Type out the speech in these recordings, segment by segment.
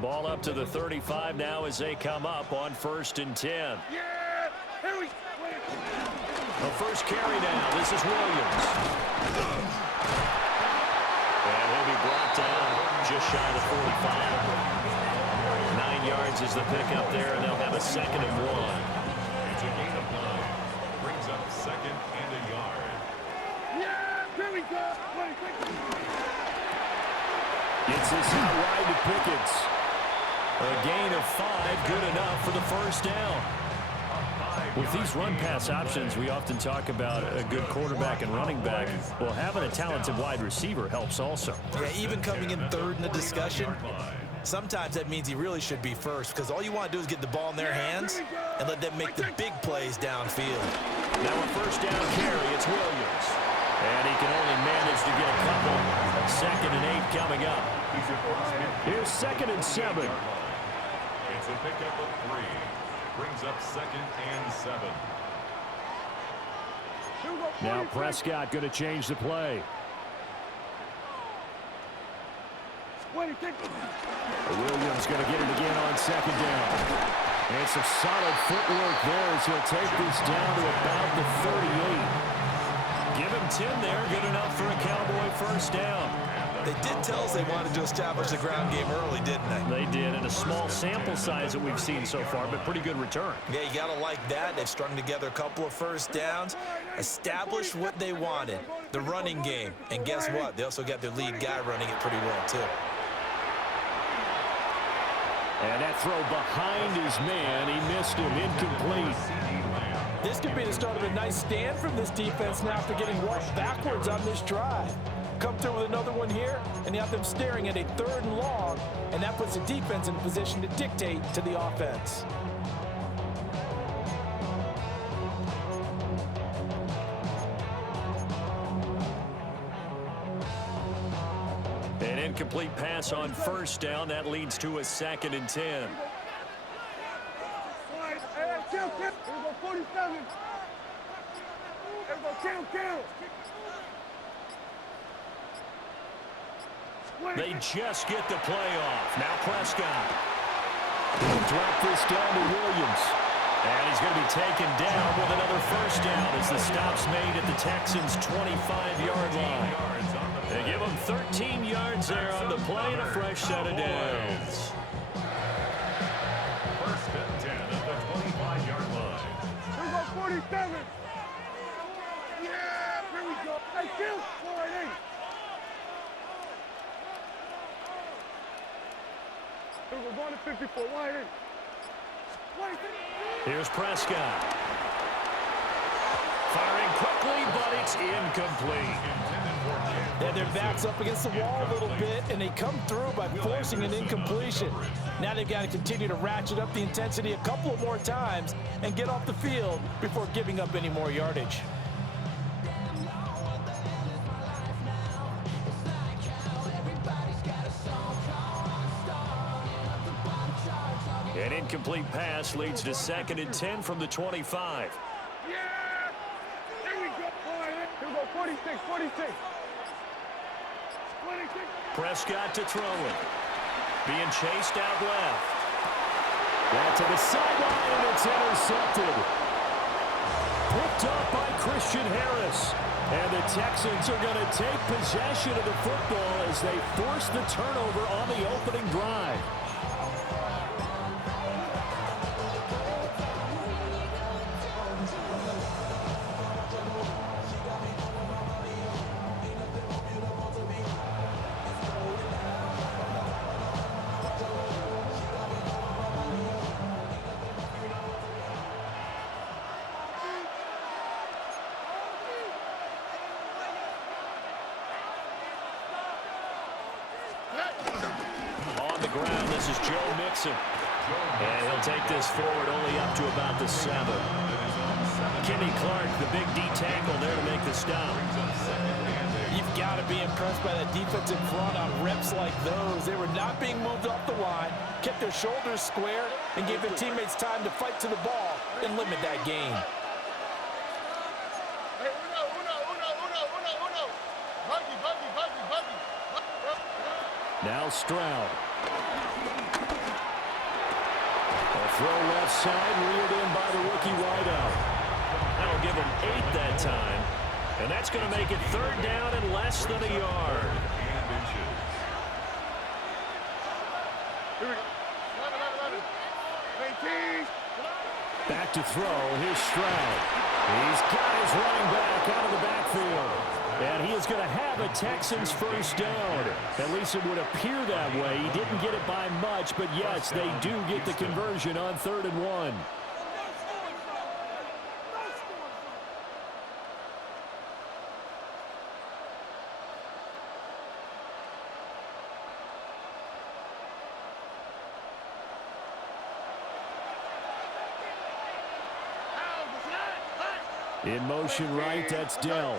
Ball up to the 35 now as they come up on 1st and 10. Yeah, here we go. The first carry now. This is Williams. And he'll be brought down just shy of the 45. 9 yards is the pickup there, and they'll have a 2nd and 1. It's a gain of 9. Brings up 2nd and a yard. Yeah, here we go. Gets this out wide to Pickens. A gain of 5, good enough for the first down. With these run-pass options, we often talk about a good quarterback and running back. Well, having a talented wide receiver helps also. Yeah, even coming in third in the discussion, sometimes that means he really should be first, because all you want to do is get the ball in their hands and let them make the big plays downfield. Now a first down carry, it's Williams. And he can only manage to get a couple. 2nd and 8 coming up. Here's 2nd and 7. It's a pickup of 3. Brings up 2nd and 7. Now Prescott going to change the play. Williams going to get it again on 2nd down. And some solid footwork there as he'll take this down to about the 38. Give him 10 there, good enough for a Cowboy first down. They did tell us they wanted to establish the ground game early, didn't they? They did, in a small sample size that we've seen so far, but pretty good return. Yeah, you got to like that. They've strung together a couple of first downs, established what they wanted, the running game. And guess what? They also got their lead guy running it pretty well, too. And that throw behind his man, he missed him, incomplete. This could be the start of a nice stand from this defense now after getting walked backwards on this drive. Come through with another one here, and you have them staring at a 3rd and long, and that puts the defense in a position to dictate to the offense. An incomplete pass on first down. That leads to a 2nd and 10. Here we go, 47. Here we go, count. They just get the play off. Now Prescott. He'll drop this down to Williams. And he's going to be taken down with another first down as the stop's made at the Texans' 25-yard line. They give him 13 yards there on the play and a fresh set of downs. 1st and 10 at the 25-yard line. Here we go, 47. Yeah, here we go. Hey, kill. 48. We're going to 54. Why ain't? Here's Prescott. Firing quickly, but it's incomplete. Yeah, their back's up against the wall a little bit, and they come through by forcing an incompletion. Now they've got to continue to ratchet up the intensity a couple of more times and get off the field before giving up any more yardage. An incomplete pass leads to 2nd and 10 from the 25. Yeah! Here we go. Here we go, 46. 26. Prescott to throw it. Being chased out left. That to the sideline, and it's intercepted. Picked up by Christian Harris. And the Texans are going to take possession of the football as they force the turnover on the opening drive. On the ground, this is Joe Mixon. And he'll take this forward only up to about the 7. Kenny Clark, the big D tackle there to make the stop. You've got to be impressed by that defensive front on reps like those. They were not being moved off the line, kept their shoulders square, and gave their teammates time to fight to the ball and limit that gain. Hey, uno. Buggy. Now Stroud. A throw left side, reeled in by the rookie wideout. That'll give him 8 that time. And that's going to make it 3rd down and less than a yard. Here we go. 11. 18. Back to throw. Here's Stroud. He's got his running back out of the backfield. And he is going to have a Texans first down. At least it would appear that way. He didn't get it by much, but yes, they do get the conversion on 3rd and 1. In motion right, that's Dell.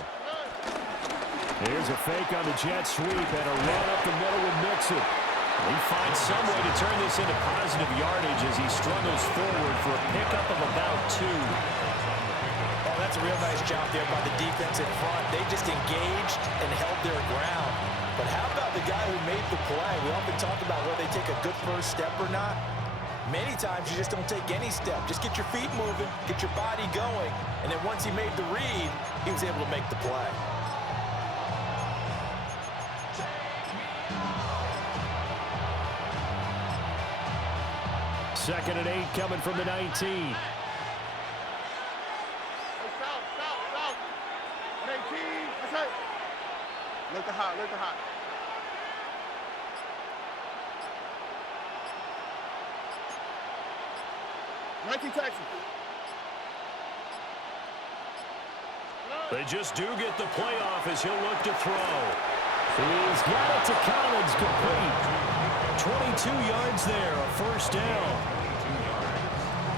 Here's a fake on the jet sweep and a run up the middle with Mixon. He finds some way to turn this into positive yardage as he struggles forward for a pickup of about 2. Oh, that's a real nice job there by the defense in front. They just engaged and held their ground. But how about the guy who made the play? We often talk about whether they take a good first step or not. Many times you just don't take any step. Just get your feet moving, get your body going, and then once he made the read, he was able to make the play. Second and 8 coming from the 19. South. 18. That's it. Look the hot. 19 Texans. They just do get the playoff as he'll look to throw. He's got it to Collins, complete. 22 yards there, a first down.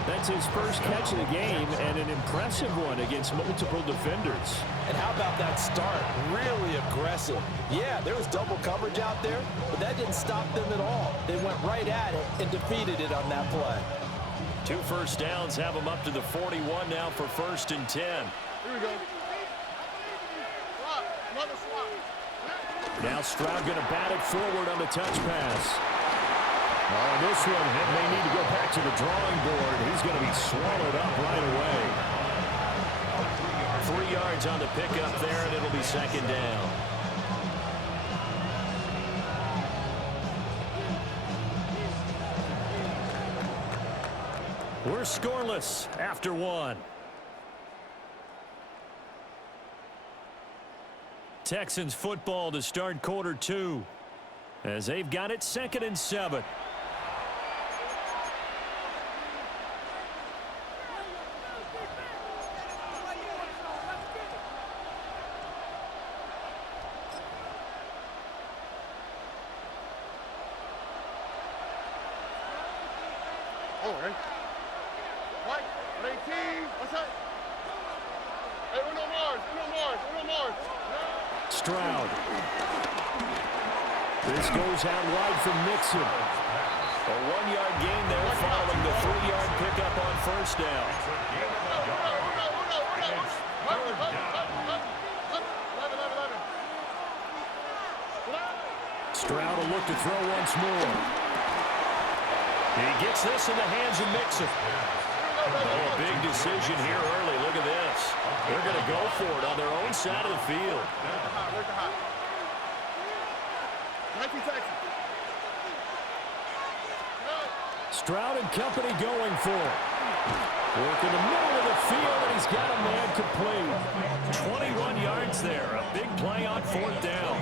That's his first catch of the game and an impressive one against multiple defenders. And how about that start? Really aggressive. Yeah, there was double coverage out there, but that didn't stop them at all. They went right at it and defeated it on that play. 2 first downs have him up to the 41 now for 1st and 10. Here we go. Swap. Another swap. Now Stroud going to bat it forward on the touch pass. Oh, this one may need to go back to the drawing board. He's going to be swallowed up right away. 3 yards on the pickup there, and it'll be 2nd down. We're scoreless after 1. Texans football to start quarter 2 as they've got it 2nd and 7. Oh, right. White, 18. What's that? Hey, Uno Mars. Stroud. This goes out wide for Mixon. A 1-yard gain there following the 3-yard pickup on first down. Stroud will look to throw once more. He gets this in the hands of Mixon. Oh, a big decision here early. Look at this. They're going to go for it on their own side of the field. Stroud and company going for it. Work in the middle of the field, and he's got a man complete. 21 yards there. A big play on 4th down.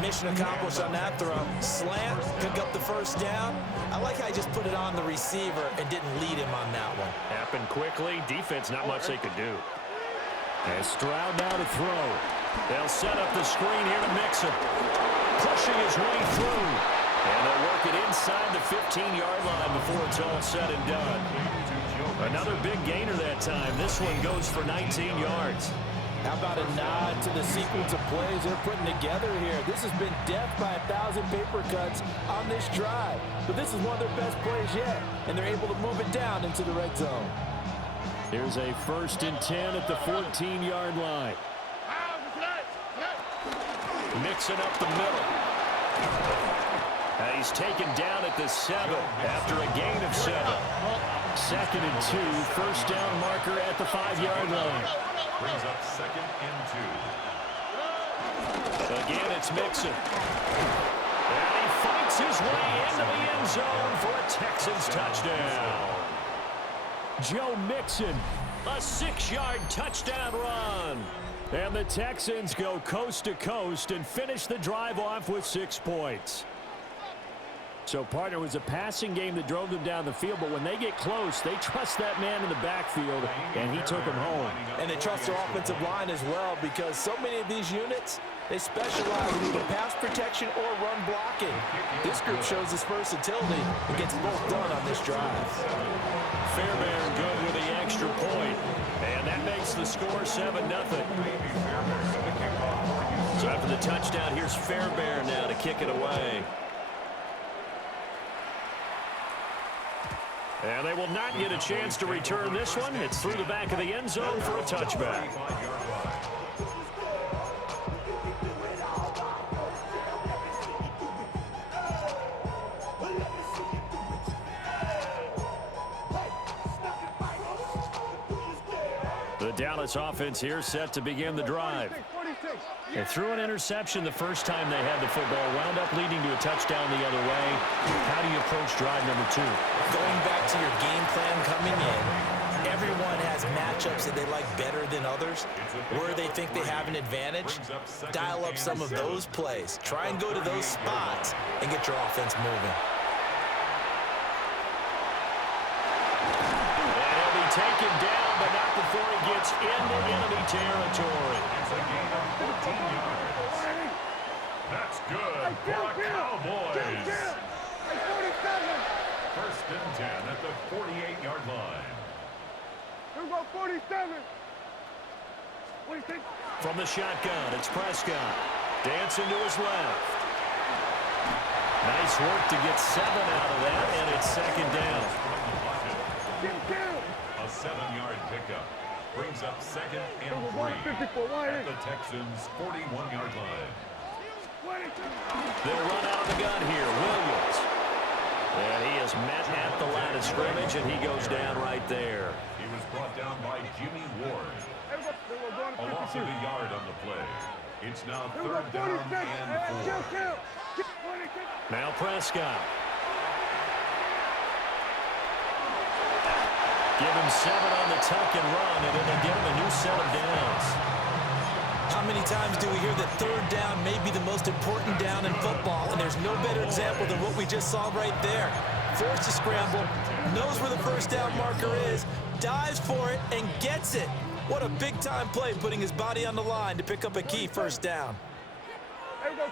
Mission accomplished on that throw. Slant, pick up the first down. I like how he just put it on the receiver and didn't lead him on that one. Happened quickly. Defense, not much they could do. And Stroud now to throw. They'll set up the screen here to Mixon. Pushing his way through. And they'll work it inside the 15-yard line before it's all said and done. Another big gainer that time. This one goes for 19 yards. How about a nod to the sequence of plays they're putting together here? This has been death by 1,000 paper cuts on this drive. But this is one of their best plays yet, and they're able to move it down into the red zone. Here's a 1st and 10 at the 14-yard line. Mixing up the middle. He's taken down at the 7 after a gain of 7. 2nd and 2, 1st down marker at the 5-yard line. Brings up 2nd and 2. Again, it's Mixon. And he fights his way into the end zone for a Texans touchdown. Joe Mixon, a 6-yard touchdown run. And the Texans go coast to coast and finish the drive off with 6 points. So, partner, it was a passing game that drove them down the field, but when they get close, they trust that man in the backfield, and he took them home. And they trust their offensive line as well, because so many of these units, they specialize in either pass protection or run blocking. This group shows its versatility and gets both done on this drive. Fairbairn good with the extra point, and that makes the score 7-0. So after the touchdown, here's Fairbairn now to kick it away. And they will not get a chance to return this one. It's through the back of the end zone for a touchback. The Dallas offense here set to begin the drive. They threw an interception the first time they had the football, wound up leading to a touchdown the other way. How do you approach drive number 2? Going back to your game plan coming in, everyone has matchups that they like better than others. Where they think they have an advantage, dial up some of those plays. Try and go to those spots and get your offense moving. And he'll be taken down, but not before he gets into enemy territory. It's a gain of 14 yards. That's good for the Cowboys. 1st and 10 at the 48-yard line. Here we go, 47. What do you think? From the shotgun, it's Prescott. Dancing to his left. Nice work to get 7 out of that, and it's 2nd down. A 7-yard pickup. Brings up 2nd and 3 at the Texans' 41-yard line. They'll run out of the gun here. Williams. And he is met at the line of scrimmage, and he goes down right there. He was brought down by Jimmy Ward. A loss of a yard on the play. It's now 3rd down and 4. Now Prescott. Give him 7 on the tuck and run, and it'll give him a new set of downs. How many times do we hear that 3rd down may be the most important down in football, and there's no better example than what we just saw right there. Forced to scramble, knows where the 1st down marker is, dives for it, and gets it. What a big-time play, putting his body on the line to pick up a key 1st down. Here we go.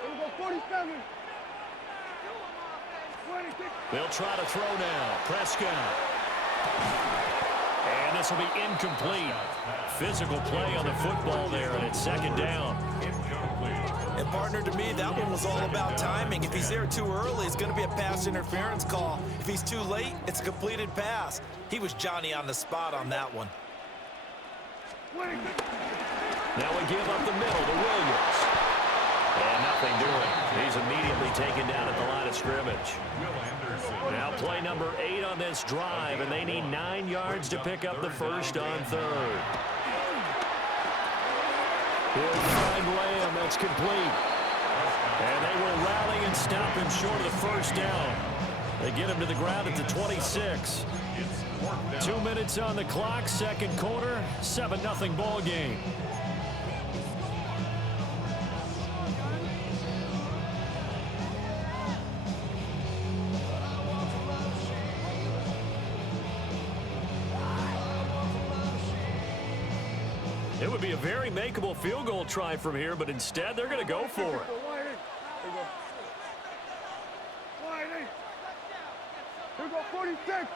Here we go, 47. They'll try to throw now. Prescott. And this will be incomplete. Physical play on the football there, and it's 2nd down. And partner, to me, that one was all about timing. If he's there too early, it's going to be a pass interference call. If he's too late, it's a completed pass. He was Johnny on the spot on that one. Now we give up the middle to Williams. And nothing doing. He's immediately taken down at the line of scrimmage. Now play number 8 on this drive, and they need 9 yards to pick up the 1st on 3rd. He'll find Lamb. That's complete. And they will rally and stop him short of the 1st down. They get him to the ground at the 26. 2 minutes on the clock, 2nd quarter, 7-0 ball game. It would be a very makeable field goal try from here, but instead they're going to go for it. Here we go, 46.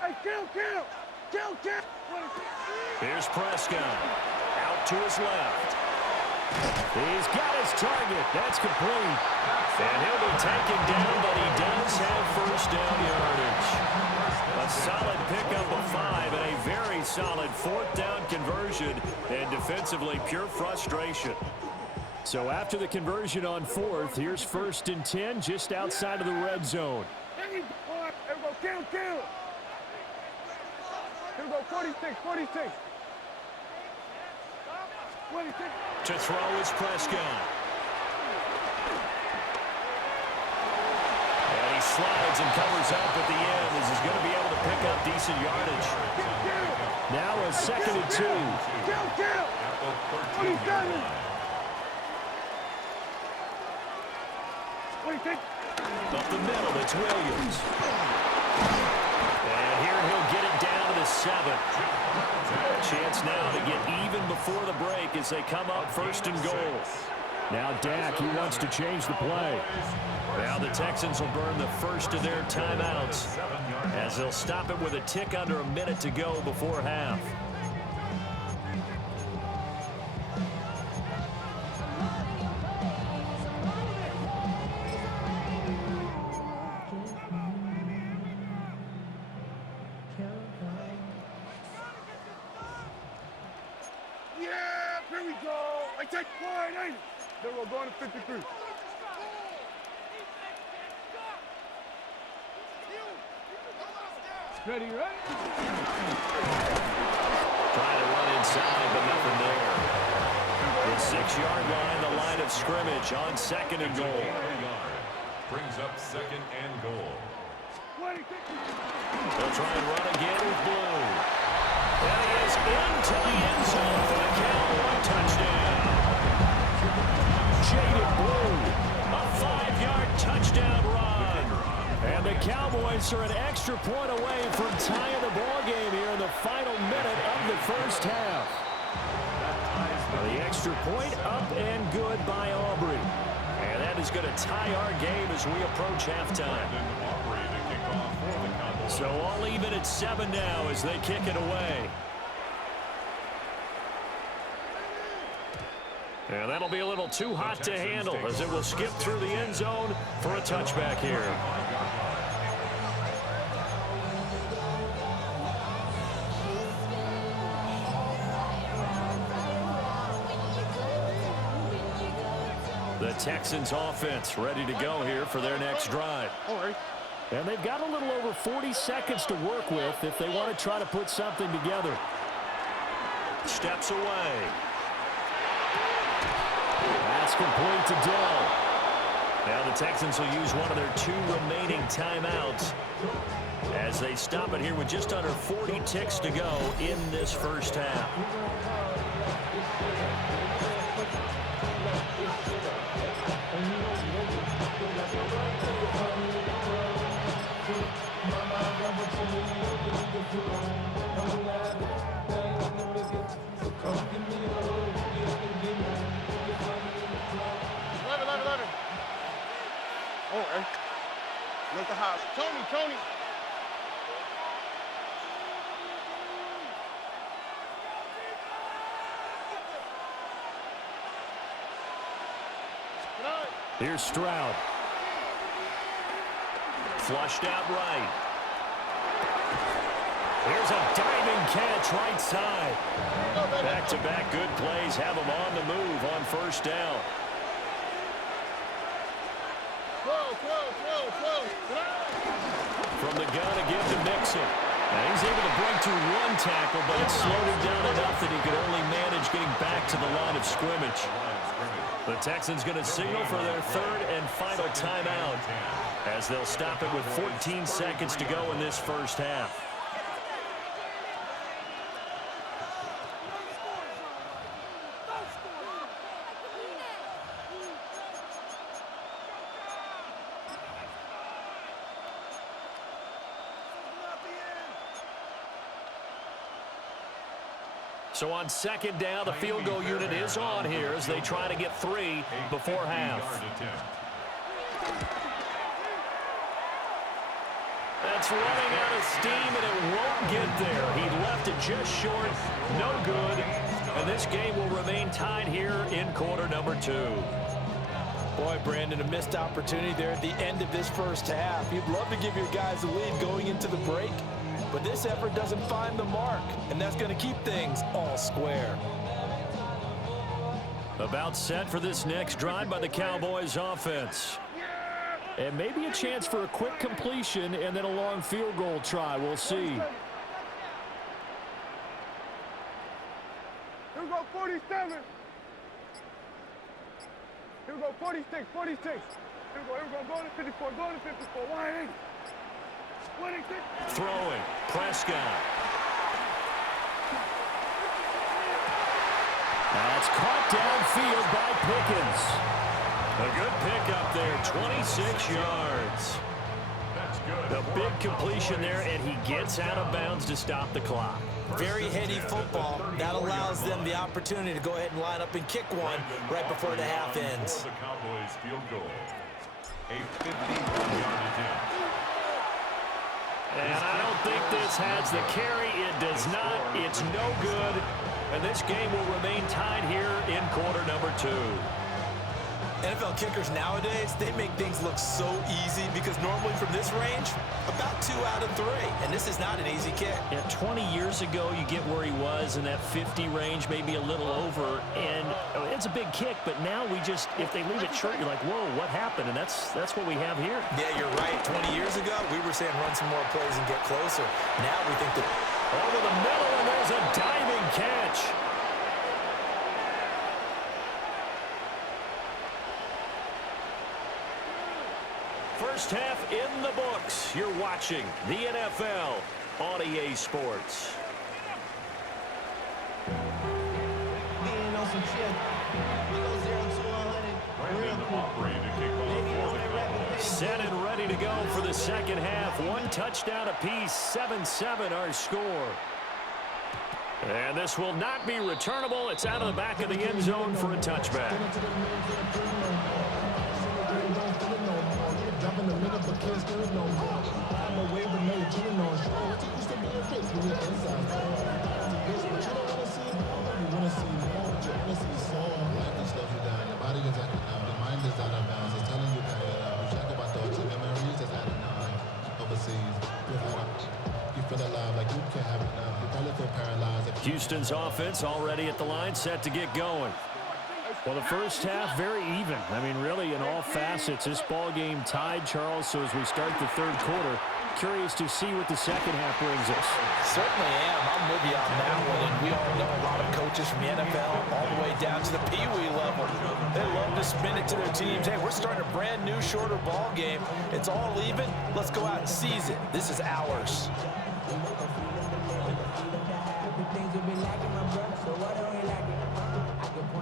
Hey, kill. Here's Prescott. Out to his left. He's got his target. That's complete. And he'll be taken down, but he does have first down yardage. A solid pickup of 5 and a very solid fourth down conversion. And defensively, pure frustration. So after the conversion on fourth, here's 1st and 10 just outside of the red zone. Here we go, kill. Here we go, 46. 26. To throw is Prescott. And he slides and covers up at the end as he's going to be able to pick up decent yardage. Now a 2nd and 2. Kill. 27. 26. Up the middle, it's Williams. And here he'll get it down to the 7. Chance now to get even before the break as they come up 1st and goal. Now Dak, he wants to change the play. Now the Texans will burn the first of their timeouts as they'll stop it with a tick under a minute to go before half. Here we go. I take point, ain't it? Then we're going to 53. Ready? Trying to run inside, but nothing there. The 6-yard line, the line of scrimmage on 2nd and goal. Brings up 2nd and goal. They'll try and run again with Blue. And he is into the end zone for the Cowboy touchdown. Jaded Blue, a 5-yard touchdown run. And the Cowboys are an extra point away from tying the ball game here in the final minute of the first half. The extra point up and good by Aubrey. And that is going to tie our game as we approach halftime. So all even at 7 now as they kick it away. And that'll be a little too hot to handle as it will skip through the end zone for a touchback here. The Texans offense ready to go here for their next drive. All right. And they've got a little over 40 seconds to work with if they want to try to put something together. Steps away. That's complete to Dell. Now the Texans will use one of their 2 remaining timeouts as they stop it here with just under 40 ticks to go in this first half. All right. Look the house. Tony. Here's Stroud. Flushed out right. Here's a diving catch right side. Back-to-back good plays have them on the move on first down. From the gun again to Mixon. Now he's able to break through 1 tackle, but it slowed him down enough that he could only manage getting back to the line of scrimmage. The Texans going to signal for their 3rd and final timeout as they'll stop it with 14 seconds to go in this first half. So on 2nd down, the field goal unit is on here as they try to get 3 before half. That's running out of steam, and it won't get there. He left it just short. No good. And this game will remain tied here in quarter number 2. Boy, Brandon, a missed opportunity there at the end of this first half. You'd love to give your guys the lead going into the break, but this effort doesn't find the mark, and that's going to keep things all square. About set for this next drive by the Cowboys offense. And maybe a chance for a quick completion and then a long field goal try. We'll see. Here we go, 47. Here we go, 46, 46. Here we go, going to 54, going to 54, 180. 186. Throwing, Prescott. That's caught downfield by Pickens. A good pickup there, 26 yards. That's good. A big completion there, and he gets out of bounds to stop the clock. Very heady football. That allows them the opportunity to go ahead and line up and kick one right before the half ends. The Cowboys field goal. A 51-yard attempt. And I don't think this has the carry. It does not. It's no good. And this game will remain tied here in quarter number 2. NFL kickers nowadays, they make things look so easy because normally from this range, about 2 out of 3. And this is not an easy kick. Yeah, 20 years ago, you get where he was in that 50 range, maybe a little over. And it's a big kick, but now we just, if they leave it short, you're like, whoa, what happened? And that's what we have here. Yeah, you're right. 20 years ago, we were saying run some more plays and get closer. Now we think that over the middle, and there's a diving catch. First half in the books. You're watching the NFL on EA Sports. Set and ready to go for the second half. 1 touchdown apiece, 7-7 our score. And this will not be returnable. It's out of the back of the end zone for a touchback. Houston's offense already at the line, set to get going. Well, the first half, very even. I mean, really, in all facets, this ball game tied, Charles. So as we start the third quarter, curious to see what the second half brings us. Certainly am. I'm with you on that one. And we all know a lot of coaches from the NFL all the way down to the Pee-wee level. They love to spin it to their teams. Hey, we're starting a brand new, shorter ball game. It's all even. Let's go out and seize it. This is ours.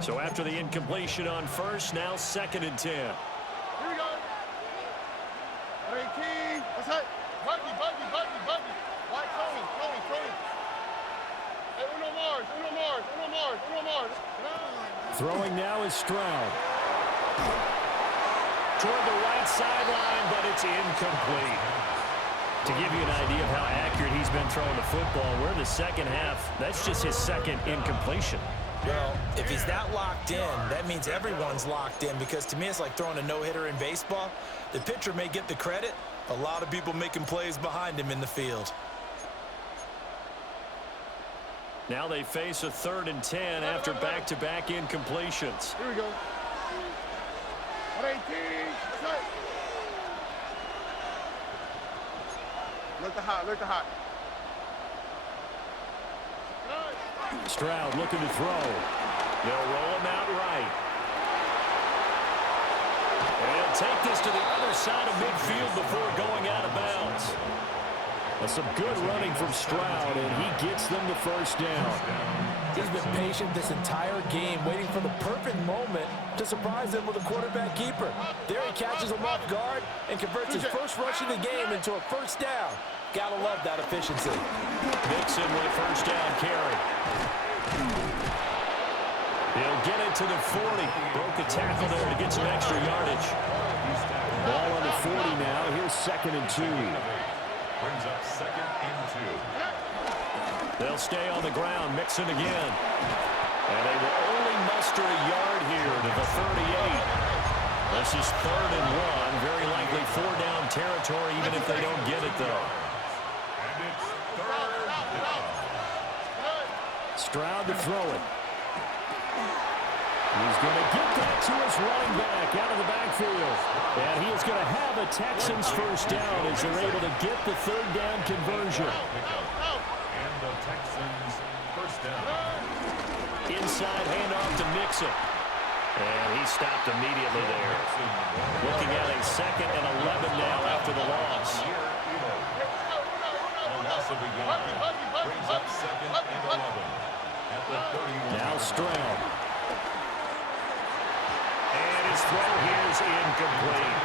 So after the incompletion on first, now 2nd and 10. Here we go. 18. What's that? Buggy. White, Tony. Hey, Uno Mars. Throwing now is Stroud. Toward the right sideline, but it's incomplete. To give you an idea of how accurate he's been throwing the football, we're in the second half. That's just his 2nd incompletion. Well, if he's that locked in, that means everyone's locked in, because to me it's like throwing a no-hitter in baseball. The pitcher may get the credit, a lot of people making plays behind him in the field. Now they face a 3rd and 10 after back-to-back incompletions. Here we go. 18. What's that? Look the hot. Stroud looking to throw. They'll roll him out right. And take this to the other side of midfield before going out of bounds. That's some good running from Stroud, and he gets them the first down. He's been patient this entire game, waiting for the perfect moment to surprise them with a quarterback keeper. There he catches him off guard and converts his first rush of the game into a first down. Gotta love that efficiency. Mixon with a first down carry. He'll get it to the 40. Broke a tackle there to get some extra yardage. Ball on the 40 now. Here's 2nd and 2. Brings up 2nd and 2. They'll stay on the ground. Mixon again. And they will only muster a yard here to the 38. This is 3rd and 1. Very likely 4-down territory, even if they don't get it, though. And it's 3rd down. Stroud to throw it. He's going to get that to his running back out of the backfield. And he is going to have a Texans first down as they're able to get the 3rd down conversion. And the Texans first down. Inside handoff to Mixon. And he stopped immediately there. Looking at a 2nd and 11 now after the loss. A loss of a yard brings up 2nd and 11 at the 31. Now Stroud. And his throw here is incomplete.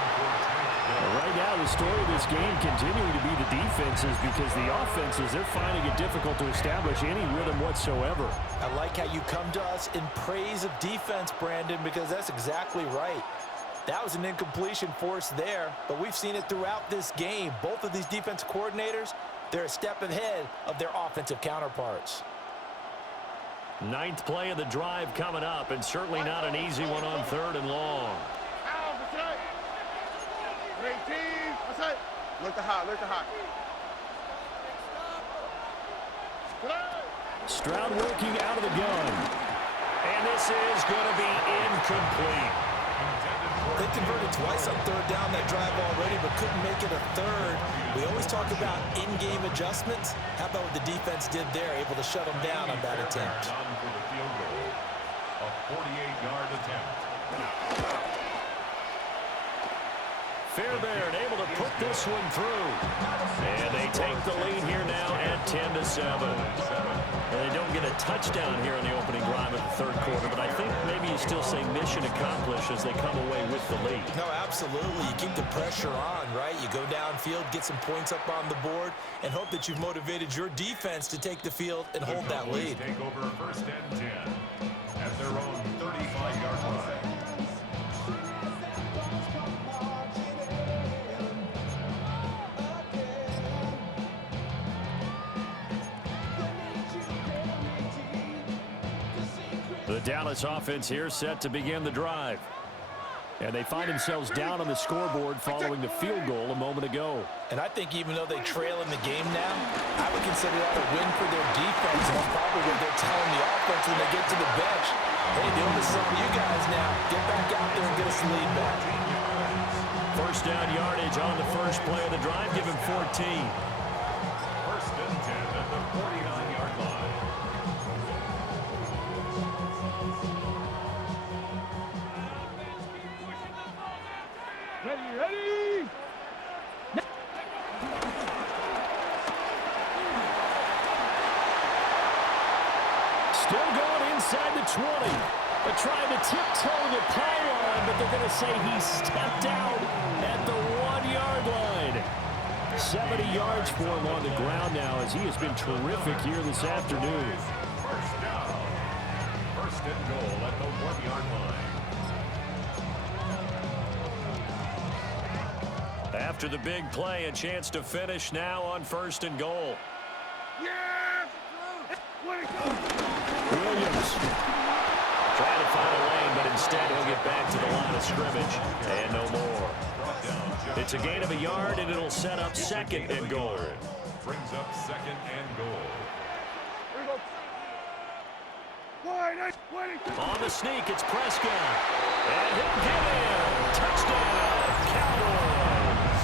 Right now, the story of this game continuing to be the defenses, because the offenses, they're finding it difficult to establish any rhythm whatsoever. I like how you come to us in praise of defense, Brandon, because that's exactly right. That was an incompletion forced there, but we've seen it throughout this game. Both of these defense coordinators, they're a step ahead of their offensive counterparts. 9th play of the drive coming up, and certainly not an easy one on 3rd and long. Look to high, look to high. Stroud working out of the gun. And this is going to be incomplete. They converted twice on 3rd down that drive already, but couldn't make it a 3rd. We always talk about in-game adjustments. How about what the defense did there, able to shut them down on that attempt? For the field goal. A 48-yard attempt. Fairbairn able to put this one through. And they take the lead here now at 10-7. And they don't get a touchdown here in the opening drive of the 3rd quarter, but I think maybe you still say mission accomplished as they come away with the lead. No, absolutely. You keep the pressure on, right? You go downfield, get some points up on the board, and hope that you've motivated your defense to take the field and hold that lead. Take over 1st and 10 at their own 35-yard line. The Dallas offense here set to begin the drive. And they find themselves down on the scoreboard following the field goal a moment ago. And I think even though they trail in the game now, I would consider that a win for their defense. And that's probably what they're telling the offense when they get to the bench. Hey, the onus is on you guys now. Get back out there and get us the lead back. First down yardage on the first play of the drive. Give him 14. 1st and 10 at the 49-yard line. Ready. Still going inside the 20. They're trying to tiptoe the pylon, but they're going to say he stepped out at the 1-yard line. 70 yards for him on the ground now, as he has been terrific here this afternoon. First down. 1st and goal at the 1-yard line. After the big play, a chance to finish now on 1st and goal. Yeah! Williams trying to find a lane, but instead he'll get back to the line of scrimmage. And no more. It's a gain of a yard, and it'll set up 2nd and goal. Brings up 2nd and goal. On the sneak, it's Prescott. And he'll get in. Touchdown, Cowboys.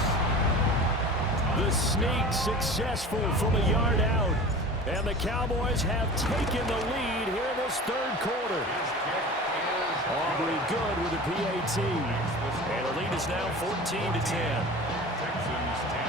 The sneak successful from a yard out. And the Cowboys have taken the lead here in this 3rd quarter. Aubrey good with a PAT. And the lead is now 14-10. Texans 10.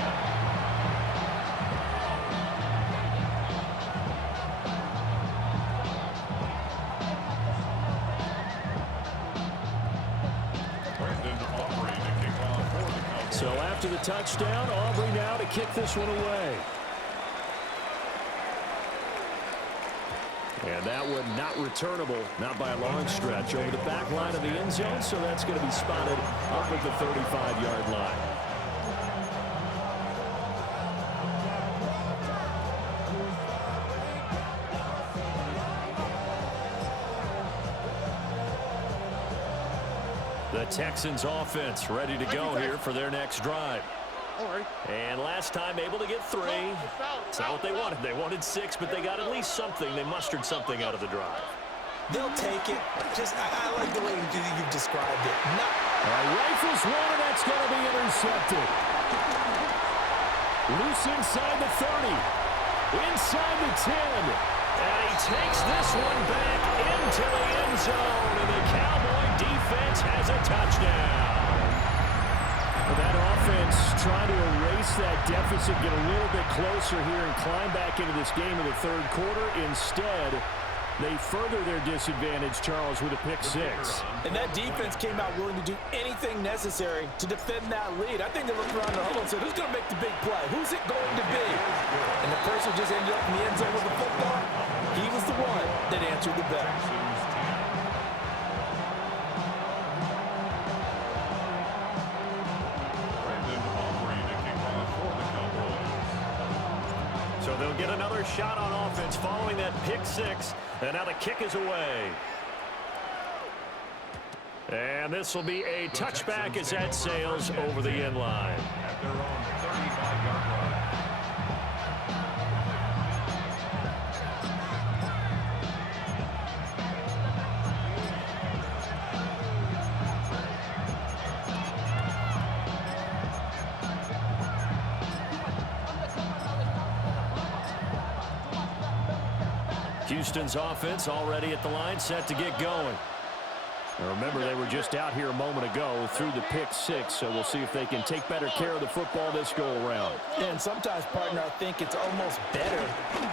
So after the touchdown, Aubrey now to kick this one away. And that one not returnable, not by a long stretch, over the back line of the end zone, so that's going to be spotted up at the 35-yard line. The Texans offense ready to go here for their next drive. And last time able to get 3. It's not what they wanted. They wanted 6, but they got at least something. They mustered something out of the drive. They'll take it. I like the way you've described it. All right, rifles one, and that's going to be intercepted. Loose inside the 30. Inside the 10. And he takes this one back into the end zone. And the Cowboy defense has a touchdown. That offense trying to erase that deficit, get a little bit closer here and climb back into this game in the third quarter. Instead, they further their disadvantage, Charles, with a pick 6. And that defense came out willing to do anything necessary to defend that lead. I think they looked around the huddle and said, who's going to make the big play? Who's it going to be? And the person who just ended up in the end zone with the football, he was the one that answered the bell. So they'll get another shot on offense following that pick 6. And now the kick is away. And this will be a touchback as that sails over the end line. At their own 35-yard line. Houston's offense already at the line, set to get going. Now remember, they were just out here a moment ago through the pick 6, so we'll see if they can take better care of the football this go-around. And sometimes, partner, I think it's almost better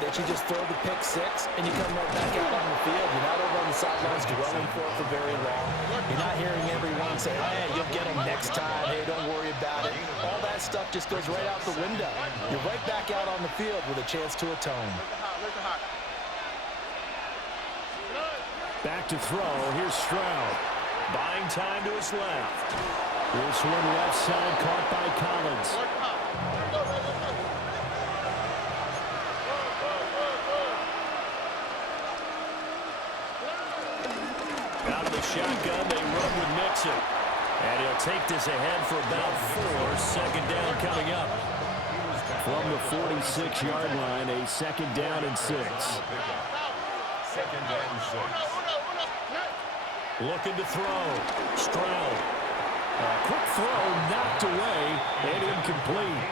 that you just throw the pick 6 and you come right back out on the field. You're not over on the sidelines dwelling for it for very long. You're not hearing everyone say, hey, you'll get them next time. Hey, don't worry about it. All that stuff just goes right out the window. You're right back out on the field with a chance to atone. Back to throw. Here's Stroud. Buying time to his left. This one left side caught by Collins. Out of the shotgun, they run with Mixon. And he'll take this ahead for about 4. Second down coming up. From the 46-yard line, a second down and 6. Second and 6. Looking to throw. Stroud. A quick throw knocked away and incomplete.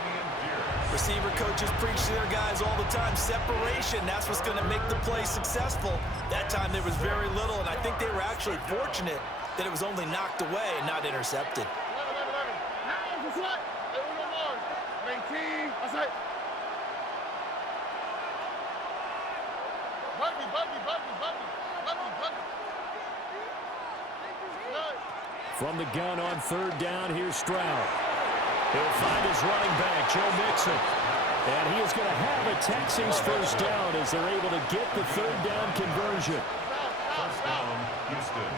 Receiver coaches preach to their guys all the time. Separation, that's what's going to make the play successful. That time there was very little, and I think they were actually fortunate that it was only knocked away and not intercepted. From the gun on third down, here's Stroud. He'll find his running back, Joe Mixon. And he is going to have a Texans first down as they're able to get the third down conversion. First down, Houston.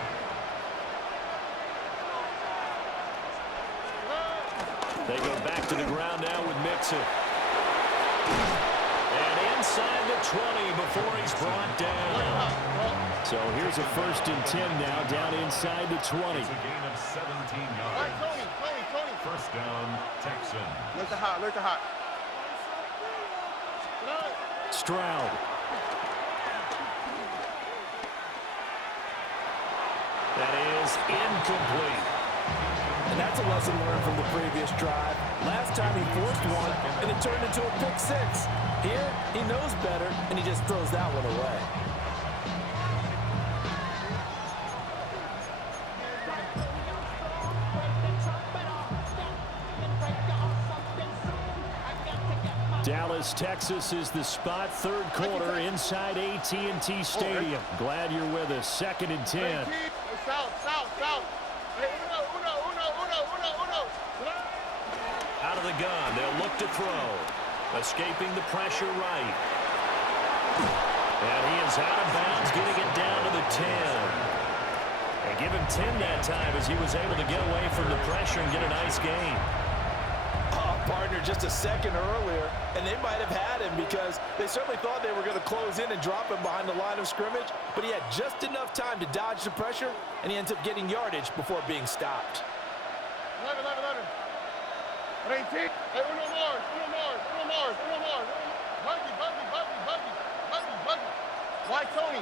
They go back to the ground now with Mixon. And inside the 20 before he's brought down. So here's a 1st and 10 now, down inside the 20. It's a gain of 17 yards. First down, Texans. Look at hot. Stroud. That is incomplete. And that's a lesson learned from the previous drive. Last time he forced one, and it turned into a pick 6. Here, he knows better, and he just throws that one away. Dallas, Texas is the spot. Third quarter inside AT&T Stadium. Glad you're with us. 2nd and 10. Out of the gun, they'll look to throw. Escaping the pressure right. And he is out of bounds, getting it down to the 10. And give him 10 that time as he was able to get away from the pressure and get a nice gain. partner just a second earlier, and they might have had him because they certainly thought they were going to close in and drop him behind the line of scrimmage, but he had just enough time to dodge the pressure, and he ends up getting yardage before being stopped. 11. 18. Hey, Uno Mars. Buggy. Why, Tony?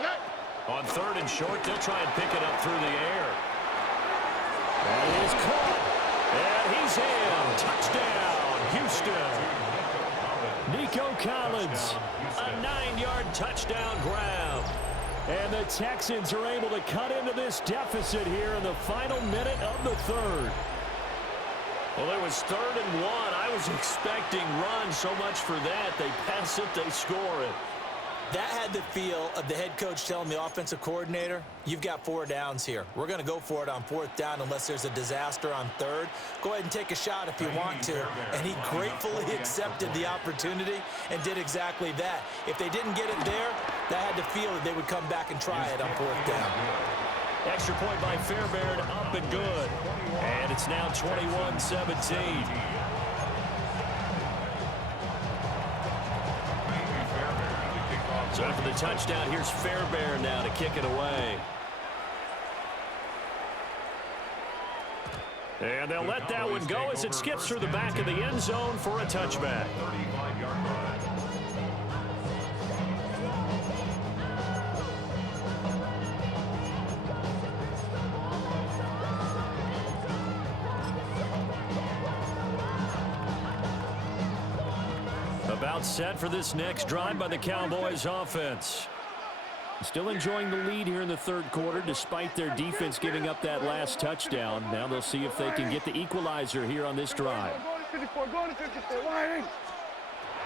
Yeah. On 3rd and short, they'll try and pick it up through the air. That is caught. And he's in. Touchdown, Houston. Nico Collins, a 9-yard touchdown grab. And the Texans are able to cut into this deficit here in the final minute of the 3rd. Well, it was 3rd and 1. I was expecting run, so much for that. They pass it, they score it. That had the feel of the head coach telling the offensive coordinator, you've got 4 downs here. We're going to go for it on 4th down unless there's a disaster on 3rd. Go ahead and take a shot if you want to. And he gratefully accepted the opportunity and did exactly that. If they didn't get it there, that had the feel that they would come back and try it on 4th down. Extra point by Fairbairn, up and good. And it's now 21-17. So after the touchdown, here's Fairbairn now to kick it away. And they'll let that one go as it skips through the back of the end zone for a touchback. 35-yard run. About set for this next drive by the Cowboys offense. Still enjoying the lead here in the 3rd quarter despite their defense giving up that last touchdown. Now they'll see if they can get the equalizer here on this drive. Go to 54.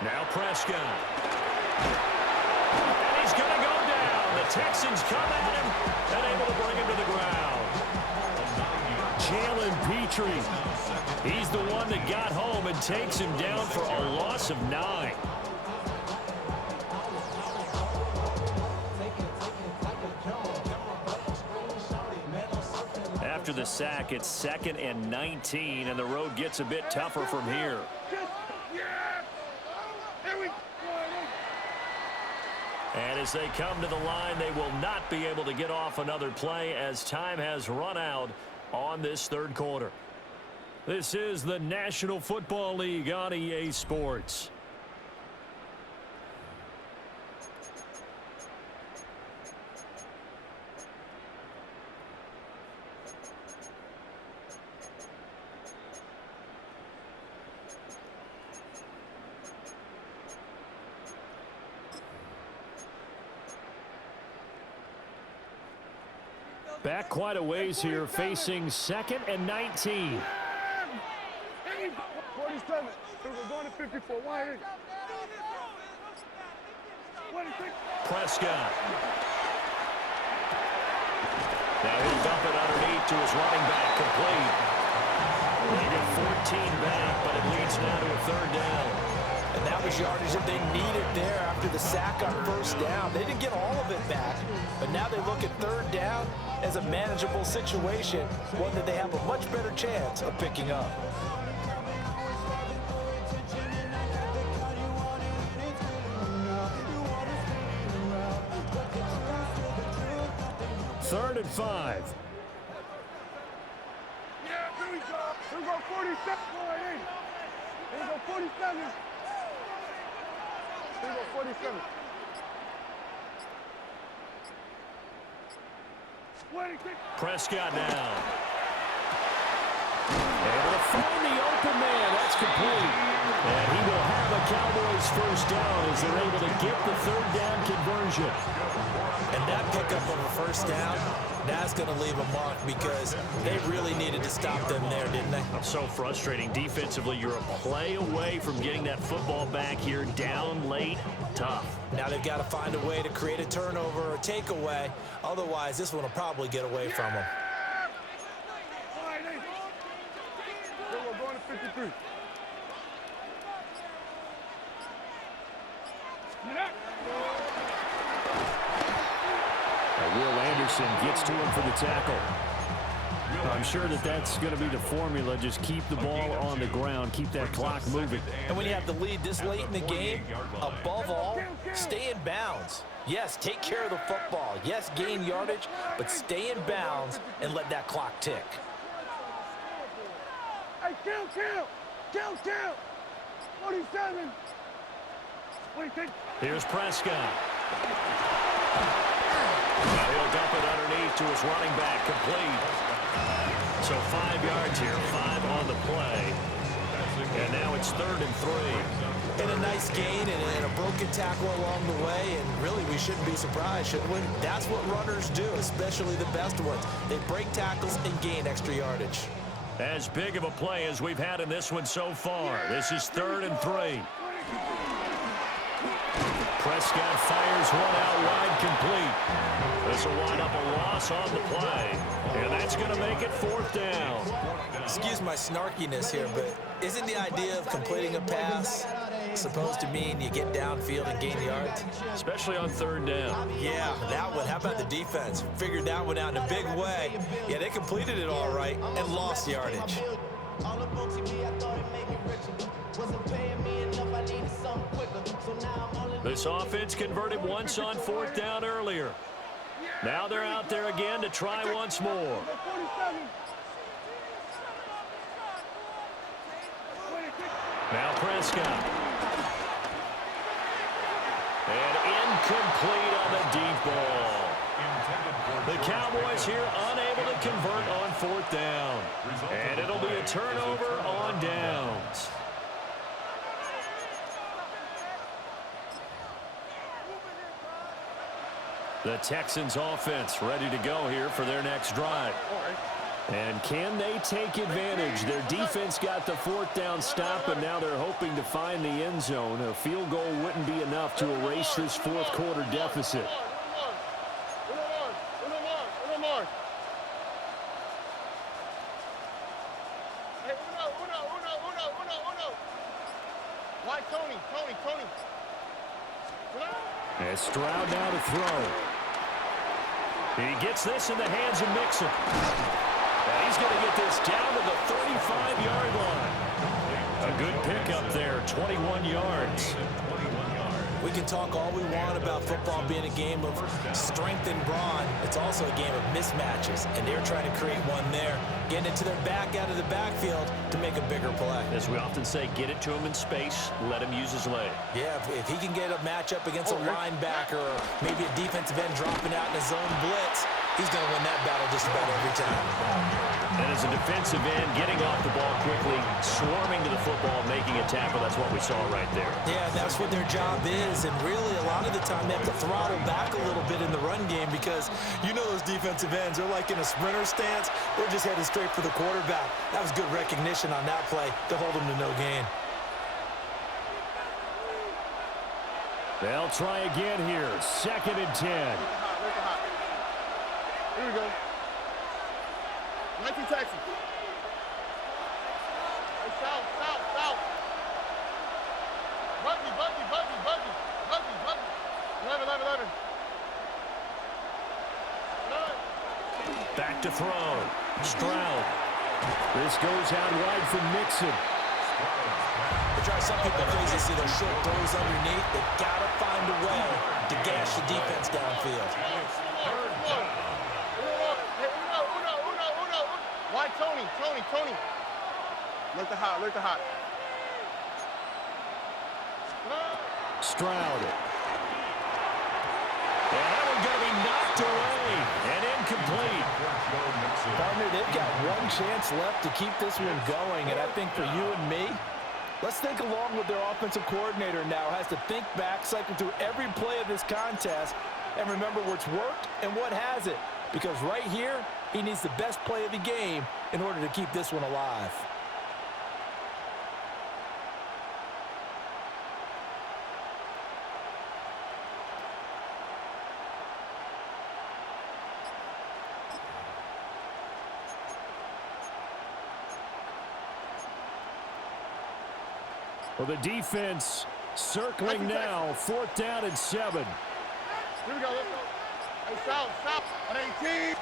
Now Prescott. And he's going to go down. The Texans come at him and able to bring him to the ground. Jalen Petrie. He's the one that got home and takes him down for a loss of 9. After the sack, it's 2nd and 19, and the road gets a bit tougher from here. And as they come to the line, they will not be able to get off another play as time has run out on this 3rd quarter. This is the National Football League on EA Sports. Back quite a ways here, facing 2nd and 19. 47. We're going to 54. Why? Prescott. Now he'll dump it underneath to his running back, complete. They get 14 back, but it leads now to a 3rd down. And that was yardage that they needed there after the sack on 1st down. They didn't get all of it back, but now they look at 3rd down as a manageable situation, one that they have a much better chance of picking up. Third and 5. Yeah, here we go. Here we go, 47. Here we go, 47. Here we go, 47. Prescott now. Able to find the open man. That's complete. And he will have a Cowboys 1st down as they're able to get the 3rd down conversion. And that pickup of a 1st down, that's going to leave a mark because they really needed to stop them there, didn't they? So frustrating. Defensively, you're a play away from getting that football back here down late. Tough. Now they've got to find a way to create a turnover or takeaway. Otherwise, this one will probably get away from them. We're going to 53. Will Anderson gets to him for the tackle. I'm sure that that's going to be the formula. Just keep the ball on the ground, keep that clock moving. And when you have the lead this late in the game, above all, stay in bounds. Yes, take care of the football. Yes, gain yardage, but stay in bounds and let that clock tick. Hey, count! 47. 26. Here's Prescott. Now he'll dump it underneath to his running back, complete. So 5 yards here, 5 on the play. And now it's 3rd and 3. And a nice gain and a broken tackle along the way, and really we shouldn't be surprised, shouldn't we? That's what runners do, especially the best ones. They break tackles and gain extra yardage. As big of a play as we've had in this one so far. This is 3rd and 3. Prescott fires one out wide, complete. This will wind up a loss on the play. And that's going to make it 4th down. Excuse my snarkiness here, but isn't the idea of completing a pass supposed to mean you get downfield and gain yards? Especially on 3rd down. Yeah, that one. How about the defense? Figured that one out in a big way. Yeah, they completed it all right and lost yardage. This offense converted once on 4th down earlier. Now they're out there again to try once more. Now Prescott. And incomplete on the deep ball. The Cowboys here unable to convert on 4th down. And it'll be a turnover on downs. The Texans offense ready to go here for their next drive. And can they take advantage? Their defense got the 4th down stop, and now they're hoping to find the end zone. A field goal wouldn't be enough to erase this 4th quarter deficit. Tony. And Stroud now to throw. He gets this in the hands of Mixon. And he's going to get this down to the 35-yard line. A good pickup there, 21 yards. We can talk all we want about football being a game of strength and brawn. It's also a game of mismatches, and they're trying to create one there, getting it to their back out of the backfield to make a bigger play. As we often say, get it to him in space, let him use his leg. Yeah, if he can get a matchup against a linebacker or maybe a defensive end dropping out in a zone blitz, he's going to win that battle just about every time. And as a defensive end, getting off the ball quickly, swarming to the football, making a tackle, that's what we saw right there. Yeah, that's what their job is, and really a lot of the time they have to throttle back a little bit in the run game because you know those defensive ends, they're like in a sprinter stance, they're just headed straight for the quarterback. That was good recognition on that play to hold them to no gain. They'll try again here, 2nd and 10. Here we go. 19 Texas. Hey, south. Buggy. 11. Back to throw. Stroud. This goes out wide for Mixon. They try some people crazy see those short throws underneath. They've got to find a way to gash the defense downfield. Why Tony? Look the hot. Stroud. And that one's going to be knocked away and incomplete. Partner, they've got one chance left to keep this one going, and I think for you and me, let's think along with their offensive coordinator now. Has to think back, cycle through every play of this contest, and remember what's worked and what hasn't. Because right here, he needs the best play of the game in order to keep this one alive. Well, the defense circling now, 4th down and 7. Here we go, let's go. Hey, south, at 18.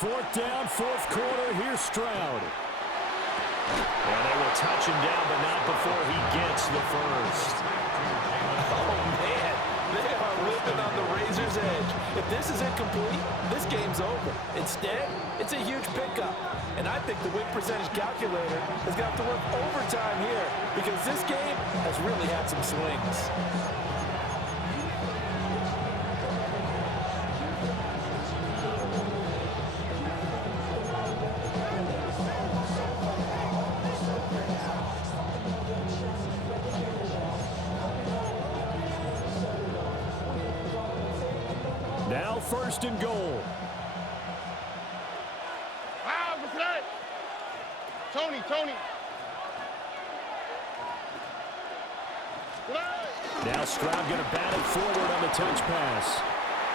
4th down, 4th quarter. Here's Stroud. And they will touch him down, but not before he gets the first. Oh, man. They are living on the razor's edge. If this is incomplete, this game's over. Instead, it's a huge pickup. And I think the win percentage calculator is going to have to work overtime here because this game has really had some swings. Now 1st and goal. What's that? Tony. Now Stroud going to bat it forward on the touch pass.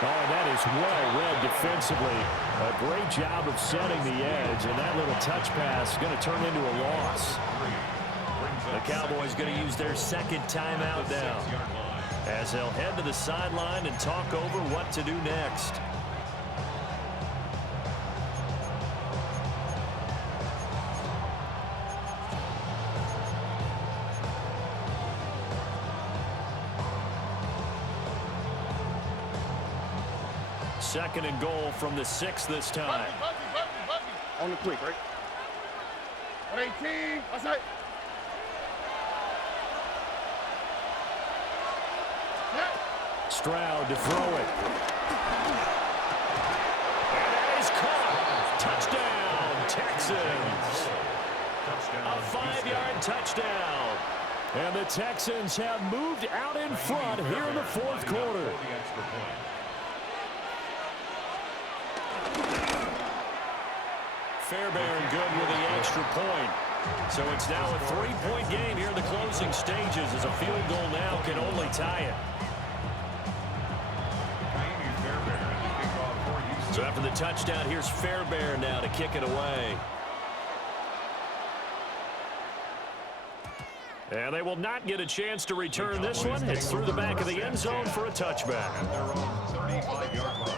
Oh, that is well read defensively. A great job of setting the edge, and that little touch pass is going to turn into a loss. The Cowboys going to use their 2nd timeout now, as they'll head to the sideline and talk over what to do next. Second and goal from the 6 this time. Buggy. On the quick, right? 118. What's that? Stroud to throw it. And that is caught. Touchdown, Texans. A 5-yard touchdown. And the Texans have moved out in front here in the 4th quarter. Fairbairn good with the extra point. So it's now a 3-point game here in the closing stages as a field goal now can only tie it. So after the touchdown, here's Fairbairn now to kick it away. And they will not get a chance to return this one. It's through the back of the end zone for a touchback. Their own 35-yard line.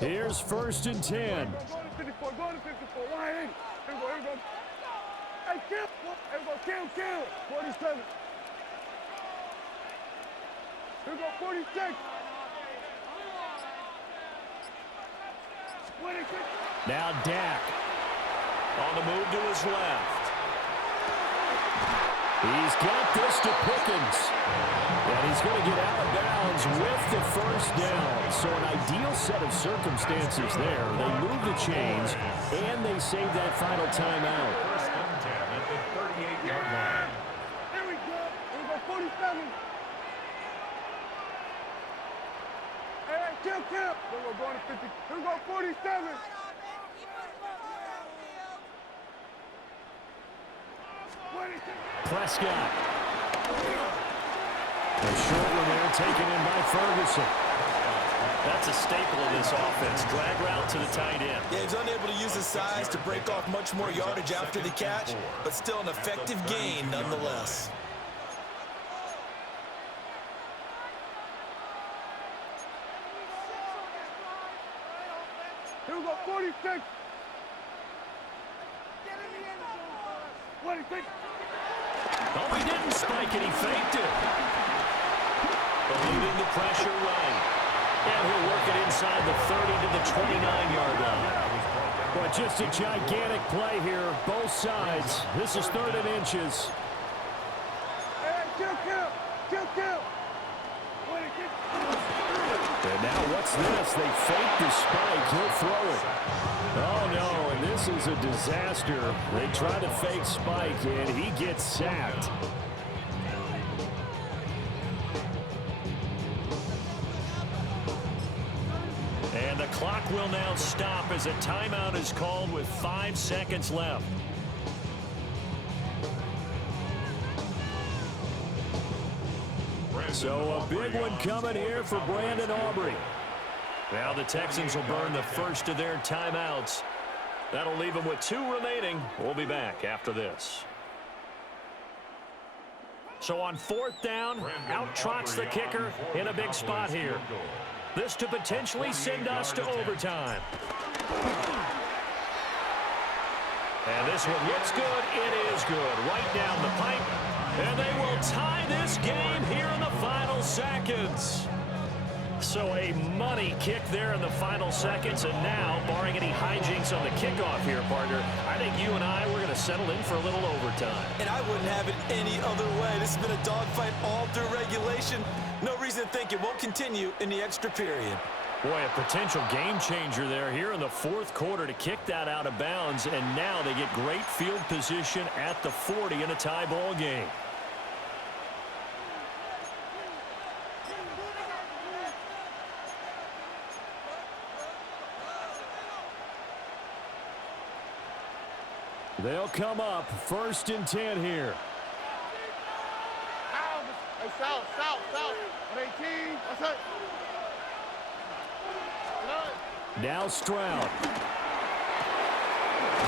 Here's 1st and 10. Go to 54. Why? Here we go. Hey, kill. Here we go. Kill. 47. Here we go. 46. 26. Now Dak on the move to his left. He's got this to Pickens. And he's going to get out of bounds with the 1st down. So an ideal set of circumstances there. They move the chains, and they save that final timeout. 1st and 10 at the 38-yard line. Here we go. Here we go. 47. Hey, kill. Here we go. Going to 50. Here we go. 47. Prescott. A short one there taken in by Ferguson. That's a staple of this offense. Drag route to the tight end. Yeah, he's unable to use his size to break off much more yardage after the catch, but still an effective gain nonetheless. Here we go. 46. 26. Oh, he didn't spike it. He faked it. Eluding the pressure right. And he'll work it inside the 30 to the 29-yard line. Well, just a gigantic play here, both sides. This is 3rd and inches. Hey, kill. And now what's this? They fake the spike. He'll throw it. Oh, no, and this is a disaster. They try to fake spike, and he gets sacked. And the clock will now stop as a timeout is called with 5 seconds left. So a big one coming here for Brandon Aubrey. Now the Texans will burn the first of their timeouts. That'll leave them with 2 remaining. We'll be back after this. So on 4th down, out trots the kicker in a big spot here. This to potentially send us to overtime. And this one looks good. It is good. Right down the pipe. And they will tie this game here in the final seconds. So a money kick there in the final seconds. And now, barring any hijinks on the kickoff here, partner, I think you and I, we're going to settle in for a little overtime. And I wouldn't have it any other way. This has been a dogfight all through regulation. No reason to think it won't continue in the extra period. Boy, a potential game changer there here in the 4th quarter to kick that out of bounds. And now they get great field position at the 40 in a tie ball game. They'll come up 1st and 10 here. Hey, south. On 18. What's up? Now Stroud.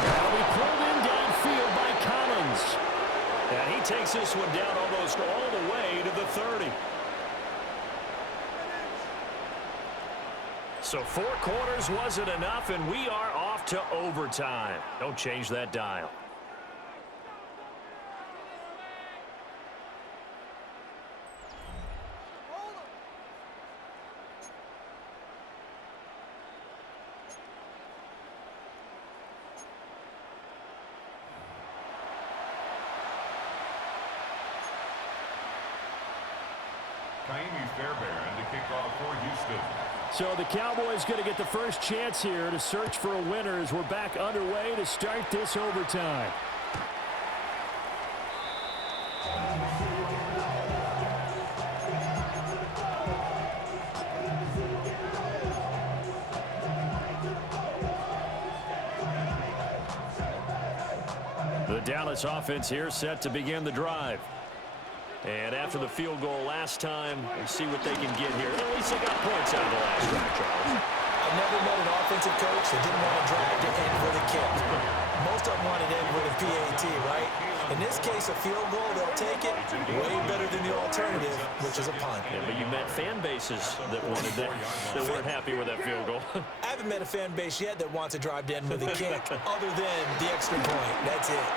That'll be pulled in downfield by Collins. And he takes this one down almost all the way to the 30. So 4 quarters wasn't enough, and we are off to overtime. Don't change that dial. Fairbairn to kick off for Houston. So the Cowboys going to get the first chance here to search for a winner as we're back underway to start this overtime. The Dallas offense here set to begin the drive. And after the field goal last time, we'll see what they can get here. At least they got points out of the last drive, Charles. I've never met an offensive coach that didn't want to drive to end with a kick. Most of them wanted to end with a PAT, right? In this case, a field goal, they'll take it. Way better than the alternative, which is a punt. Yeah, but you met fan bases that wanted that weren't happy with that field goal. I haven't met a fan base yet that wants a drive to end with a kick, other than the extra point. That's it.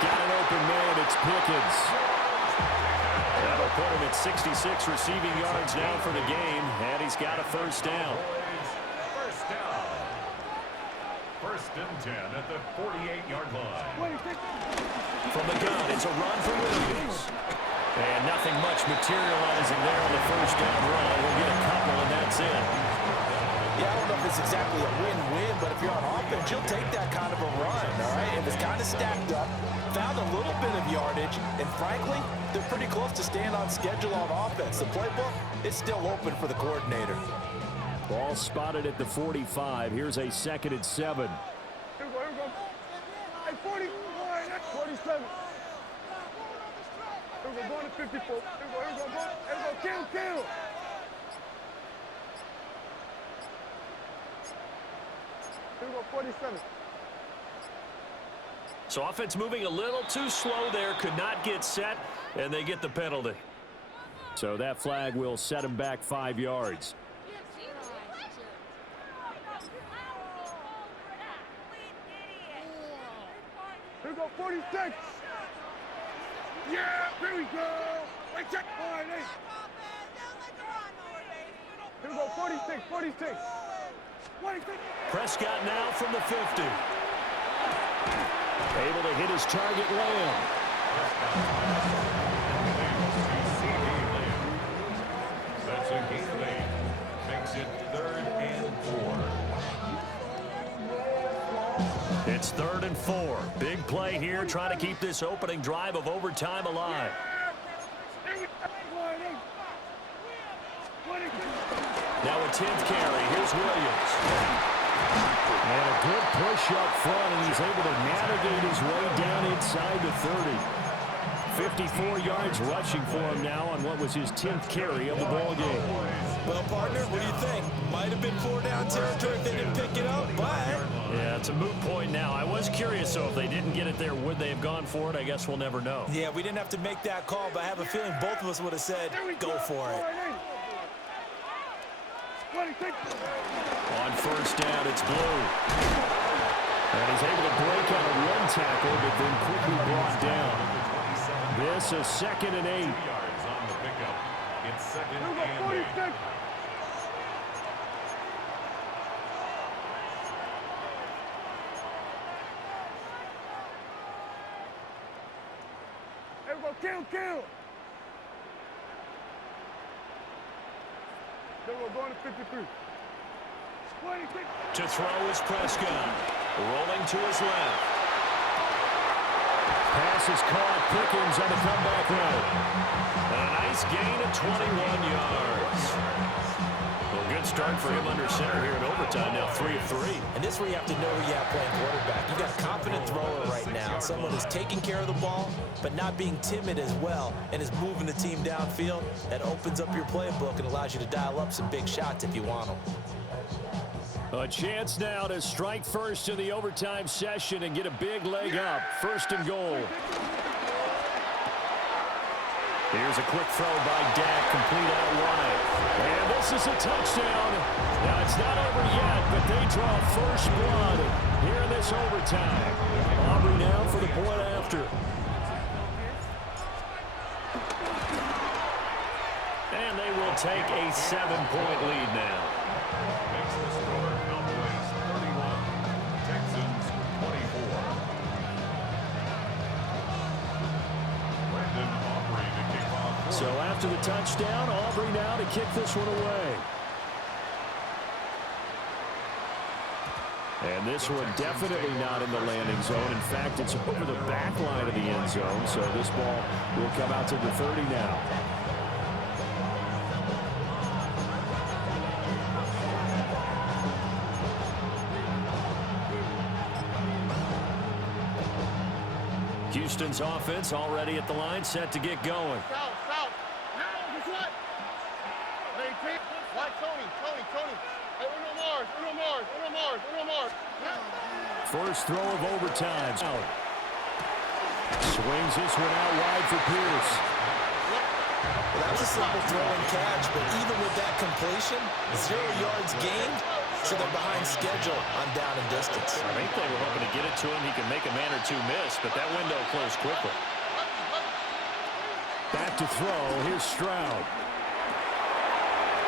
Got an open man. It's Pickens. That'll put him at 66 receiving yards now for the game, and he's got a first down. First down. 1st and 10 at the 48-yard line. From the gun, it's a run for Williams. And nothing much materializing there on the first down run. We'll get a couple, and that's it. Yeah, I don't know if it's exactly a win-win, but if you're on offense, you'll take that kind of a run, all right? If it's kind of stacked up, found a little bit of yardage, and frankly, they're pretty close to staying on schedule on offense. The playbook is still open for the coordinator. Ball spotted at the 45. Here's a 2nd and 7. Here we go. Hey, 40. That's 47. Here we go, going to 54. Here we go. Kill. Here we go, 47. So offense moving a little too slow there. Could not get set, and they get the penalty. So that flag will set him back 5 yards. Here we go, 46. Yeah, here we go. Wait, check. All right, hey. Here we go, 46. 46. Prescott now from the 50. Able to hit his target, Lamb. That's a gain of 8. Makes it 3rd and 4. It's 3rd and 4. Big play here, trying to keep this opening drive of overtime alive. Now a 10th carry. Here's Williams. And a good push up front, and he's able to navigate his way down inside the 30. 54 yards rushing for him now on what was his 10th carry of the ball game. Well, Partner, what do you think? Might have been 4-down territory if they didn't pick it up, but... Yeah, it's a moot point now. I was curious, so if they didn't get it there, would they have gone for it? I guess we'll never know. Yeah, we didn't have to make that call, but I have a feeling both of us would have said, go for it. On first down, it's Blue. And he's able to break out of one tackle, but then quickly brought down. This is 2nd and 8. Yards on the pickup. It's 2nd and 8. Kill. Then we're going to 53. 26. To throw is Prescott. Rolling to his left. Pass is caught. Pickens on the comeback route. And a nice gain of 21 yards. Well, good start for him under center here in overtime. Now 3 of 3. And this is where you have to know who you have playing quarterback. You got a confident thrower right now. Someone who's taking care of the ball, but not being timid as well, and is moving the team downfield. That opens up your playbook and allows you to dial up some big shots if you want them. A chance now to strike first in the overtime session and get a big leg up. 1st and goal. Here's a quick throw by Dak, complete out wide. And this is a touchdown. Now, it's not over yet, but they draw first blood here in this overtime. Aubrey now for the point after. And they will take a 7-point lead now. Makes the score Cowboys 31, Texans 24. Brandon Aubrey to kick off. So after the touchdown, Aubrey now to kick this one away. And this one definitely not in the landing zone. In fact, it's over the back line of the end zone. So this ball will come out to the 30 now. Houston's offense already at the line, set to get going. South. Now, this what? Maintain. Watch Tony. Hey, Uno Mars. First throw of overtime. Out. Swings this one out wide for Pierce. Well, that was a simple throw and catch, but even with that completion, 0 yards gained, so they're behind schedule on down and distance. I think they were hoping to get it to him. He can make a man or two miss, but that window closed quickly. Back to throw. Here's Stroud.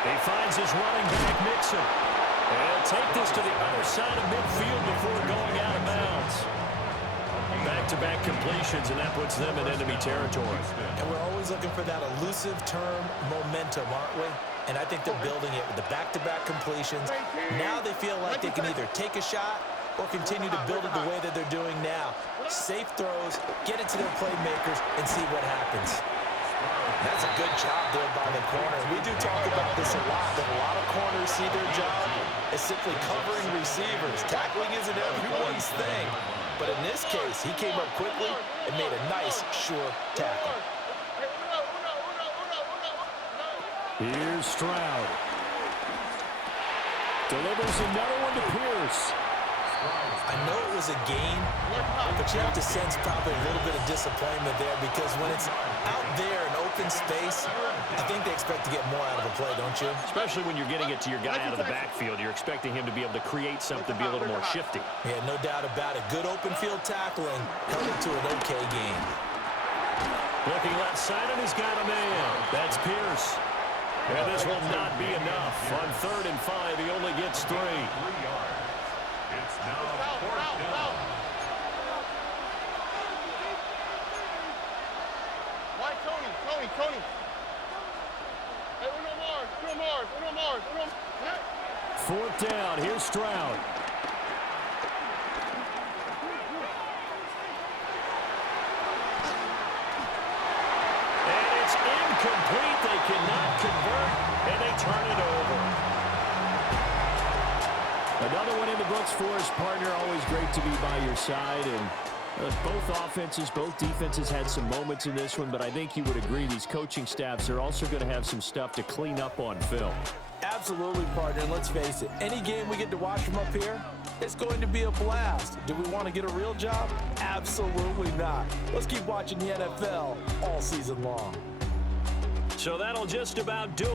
He finds his running back, Mixon. And he'll take this to the other side of midfield before going out of bounds. Back-to-back completions, and that puts them in enemy territory. And we're always looking for that elusive term momentum, aren't we? And I think they're building it with the back-to-back completions. Now they feel like they can either take a shot or continue to build it the way that they're doing now. Safe throws, get it to their playmakers, and see what happens. That's a good job there by the corner. We do talk about this a lot, that a lot of corners see their job as simply covering receivers. Tackling isn't everyone's thing. But in this case, he came up quickly and made a nice, sure tackle. Here's Stroud. Delivers another one to Pierce. I know it was a gain, but you have to sense probably a little bit of disappointment there because when it's out there in open space, I think they expect to get more out of a play, don't you? Especially when you're getting it to your guy out of the backfield. You're expecting him to be able to create something, be a little more shifty. Yeah, no doubt about it. Good open field tackling held it to an okay game. Looking left side, and he's got a man. That's Pierce. And this will not be enough. On 3rd and 5, he only gets 3. 3 yards. It's now 4th down. Why Tony? Hey, Uno Mars. 4th down. Here's Stroud. And it's incomplete. They cannot convert, and they turn it over. Another one in the books for his partner. Always great to be by your side. And both offenses, both defenses had some moments in this one, but I think you would agree these coaching staffs are also going to have some stuff to clean up on film. Absolutely, partner, and let's face it, any game we get to watch from up here, it's going to be a blast. Do we want to get a real job? Absolutely not. Let's keep watching the NFL all season long. So that'll just about do it.